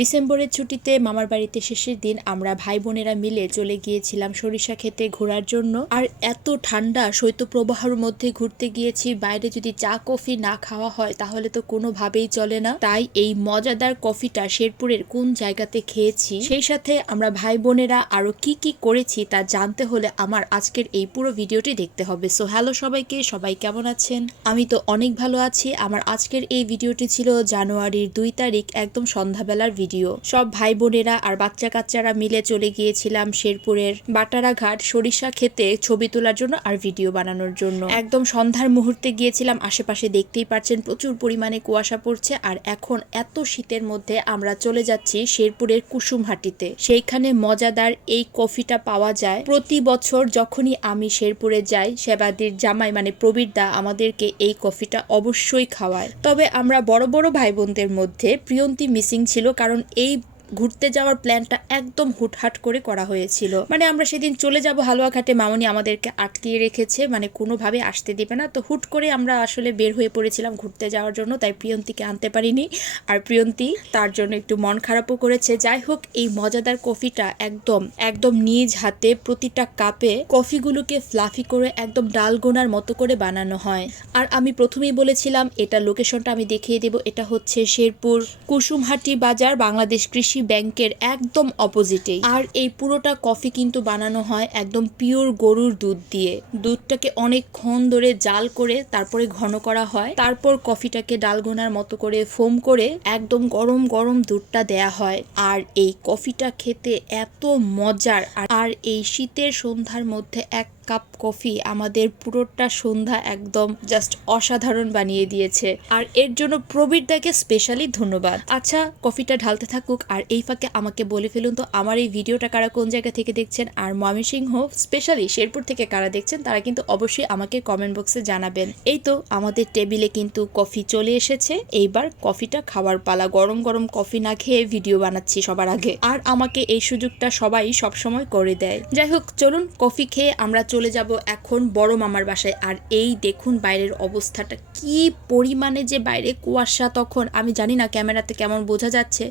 ডিসেম্বরের ছুটিতে মামার বাড়িতে শেষের দিন আমরা ভাই বোনেরা মিলে চলে গিয়েছিলাম সরিষা খেতে ঘোরার জন্য। আর এত ঠান্ডা শৈত্যপ্রবাহের মধ্যে ঘুরতে গিয়েছি, বাইরে যদি চা, কফি না খাওয়া হয় তাহলে তো কোনোভাবেই চলে না। তাই এই মজাদার কফিটা শেরপুরের কোন জায়গাতে খেয়েছি, সেই সাথে আমরা ভাই বোনেরা আরও কি কি করেছি তা জানতে হলে আমার আজকের এই পুরো ভিডিওটি দেখতে হবে। সো হ্যালো সবাইকে, সবাই কেমন আছেন? আমি তো অনেক ভালো আছি। আমার আজকের এই ভিডিওটি ছিল জানুয়ারির দুই তারিখ, একদম সন্ধ্যাবেলার ভিডিও। সব ভাই বোনেরা আর বাচ্চা কাচ্চারা মিলে চলে গিয়েছিলাম শেরপুরের বাটারা ঘাট সরিষা খেতে ছবি তোলার জন্য আর ভিডিও বানানোর জন্য। একদম সন্ধ্যার মুহূর্তে গিয়েছিলাম, আশেপাশে দেখতেই পাচ্ছেন প্রচুর পরিমাণে কুয়াশা পড়ছে আর এখন এত শীতের মধ্যে আমরা চলে যাচ্ছি শেরপুরের কুসুমহাটিতে। সেইখানে মজাদার এই কফিটা পাওয়া যায়। প্রতি বছর যখনই আমি শেরপুরে যাই, সেবাদির জামাই মানে প্রবীর দা আমাদেরকে এই কফিটা অবশ্যই খাওয়ায়। তবে আমরা বড় বড় ভাই বোনদের মধ্যে প্রিয়ন্তি মিসিং ছিল কারণ এই ঘুরতে যাওয়ার প্ল্যানটা একদম হুটহাট করে করা হয়েছিল। মানে আমরা সেদিন চলে যাব হালুয়াঘাটে, মামনি আমাদেরকে আটকিয়ে রেখেছে মানে কোনোভাবে আসতে দিবে না। তো হুট করে আমরা আসলে বের হয়ে পড়েছিলাম ঘুরতে যাওয়ার জন্য, তাই প্রিয়ন্তীকে আনতে পারিনি। আর প্রিয়ন্তী তার জন্য একটু মন খারাপও করেছে। যাই হোক, এই মজাদার কফিটা একদম একদম নিজ হাতে প্রতিটা কাপে কফিগুলোকে ফ্লাফি করে একদম ডালগোনার মতো করে বানানো হয়। আর আমি প্রথমেই বলেছিলাম, এটা লোকেশনটা আমি দেখিয়ে দেব। এটা হচ্ছে শেরপুর কুসুমহাটি বাজার, বাংলাদেশ কৃষি ব্যাংকের একদম অপোজিটেই আর এই পুরোটা কফি কিন্তু বানানো হয় একদম পিওর গরুর দুধ দিয়ে। দুধটাকে অনেকক্ষণ ধরে জাল করে তারপরে ঘন করা হয়। তারপর কফিটাকে ডালগোনার মতো করে ফোম করে একদম গরম গরম দুধটা দেয়া হয়। আর এই কফিটা খেতে এত মজার। আর- আর এই শীতের সন্ধ্যার মধ্যে এক কাপ কফি আমাদের পুরোটা সন্ধ্যা একদম জাস্ট অসাধারণ বানিয়ে দিয়েছে। আর এর জন্য প্রবীর দাকে স্পেশালি ধন্যবাদ। আচ্ছা কফিটা ঢালতে থাকুক আর এই ফাঁকে আমাকে বলে ফেলুন তো, আমার এই ভিডিওটা কারা কোন জায়গা থেকে দেখছেন আর ময়মনসিংহ স্পেশালি শেরপুর থেকে কারা দেখছেন তারা কিন্তু অবশ্যই আমাকে কমেন্ট বক্সে জানাবেন। এই তো, আমাদের টেবিলে কিন্তু কফি চলে এসেছে। এইবার কফিটা খাওয়ার পালা। গরম গরম কফি না খেয়ে ভিডিও বানাচ্ছি সবার আগে। আর আমাকে এই সুযোগটা সবাই সবসময় করে দেয়। যাই হোক, চলুন কফি খেয়ে আমরা চলে যাব এখন বড় মামার বাসায়। আর এই দেখুন বাইরের অবস্থাটা, কি পরিমাণে যে বাইরে কুয়াশা তখন, আমি জানি না ক্যামেরাতে কেমন বোঝা যাচ্ছে।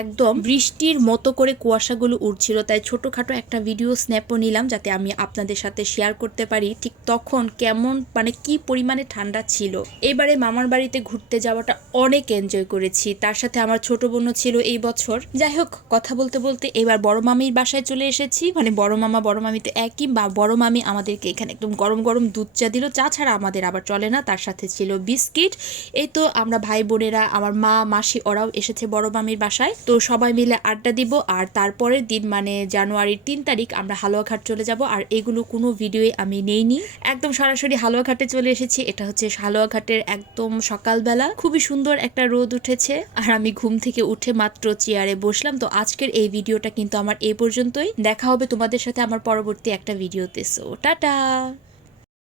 একদম বৃষ্টির মতো করে কুয়াশাগুলো উঠছিল তাই ছোটোখাটো একটা ভিডিও স্ন্যাপও নিলাম যাতে আমি আপনাদের সাথে শেয়ার করতে পারি ঠিক তখন কেমন মানে কি পরিমাণে ঠান্ডা ছিল। এবারে মামার বাড়িতে ঘুরতে যাওয়াটা অনেক এনজয় করেছি, তার সাথে আমার ছোট বোনও ছিল এই বছর। যাই হোক, কথা বলতে বলতে এবার বড় মামির বাসায় চলে এসেছি মানে বড় মামা, বড় মামি তো একই, বা বড় মামি আমাদেরকে এখানে একদম গরম গরম দুধ চা দিল। চা ছাড়া আমাদের আবার চলে না, তার সাথে ছিল বিস্কিট। এই তো আমরা ভাই বোনেরা, আমার মা, মাসি ওরাও এসেছে বড় মামির বাসায়। তো সবাই মিলে আড্ডা দিব আর তারপরের দিন মানে জানুয়ারির তিন তারিখ আমরা হালুয়াঘাট চলে যাব। আর এগুলো কোনো ভিডিওই আমি নেইনি। একদম সরাসরি হালুয়াঘাটে চলে এসেছি। এটা হচ্ছে হালুয়াঘাটের একদম সকালবেলা। খুবই সুন্দর একটা রোদ উঠেছে। আর আমি ঘুম থেকে উঠে মাত্র চেয়ারে বসলাম। তো আজকের এই ভিডিওটা কিন্তু আমার এই পর্যন্তই। দেখা হবে তোমাদের সাথে আমার পরবর্তী একটা ভিডিওতে সো টাটা